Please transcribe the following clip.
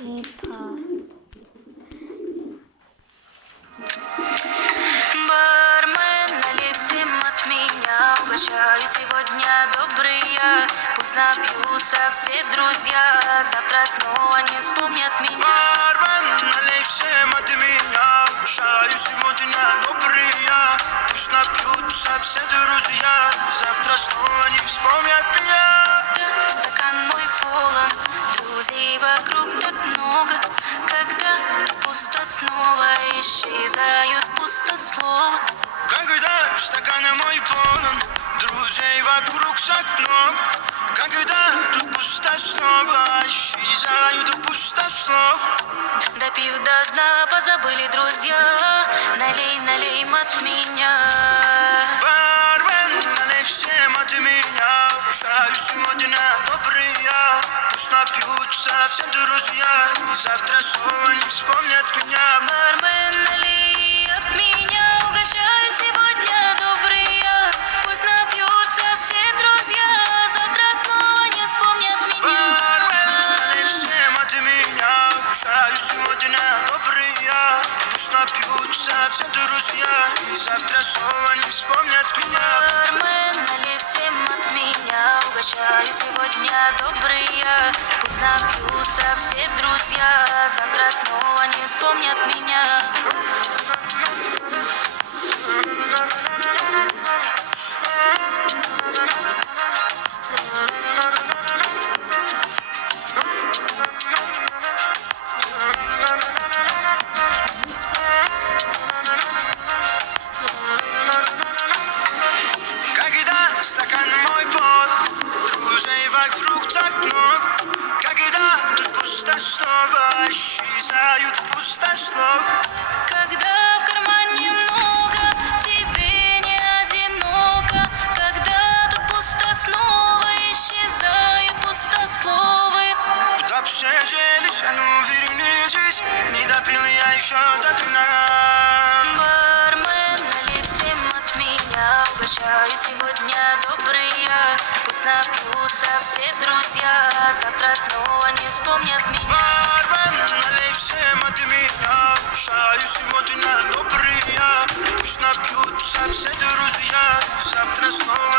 Бармен, налей всем от меня, угощаю сегодня добрые. Пусть напьются все друзья, завтра снова не вспомнят меня. Бармен, налей всем от меня, угощаю сегодня добрые. Пусть напьются все друзья, завтра снова не вспомнят меня. Стакан мой полон, друзей вокруг так много. Когда пусто, снова исчезают пустословы. Когда стакан мой полон, друзей вокруг так много. Когда тут пусто, снова исчезают пустословы. Допив до дна, позабыли друзья. Налей, налей от меня. Бармен, налей всем от меня, угощаю сегодня добрые. Пусть напьются все друзья, завтра снова не вспомнят меня. Бармен, налей от меня, угощаю сегодня добрые. Пусть напьются все друзья, завтра снова не вспомнят меня. Бармен, налей всем от меня, угощаю сегодня добрые. Пусть напьются все друзья, завтра снова не вспомнят меня. Бармен, налей всем от меня, угощаю сегодня добрые. Пусть напьются все друзья, завтра снова не вспомнят меня. Когда стакан мой полон, друзей вокруг так много. Когда тут пусто, снова исчезают пустословы. Когда в кармане много, тебе не одиноко. Когда тут пусто, снова исчезают пустословы. Куда б все делись, а ну вернитесь, не допил я еще до дна. Бармен, налей всем от меня, угощаю сегодня добрые. Пусть напьются все друзья, завтра снова не вспомнят меня. Бармен, налей всем от меня, угощаю сегодня добрые. Пусть напьются все друзья, завтра снова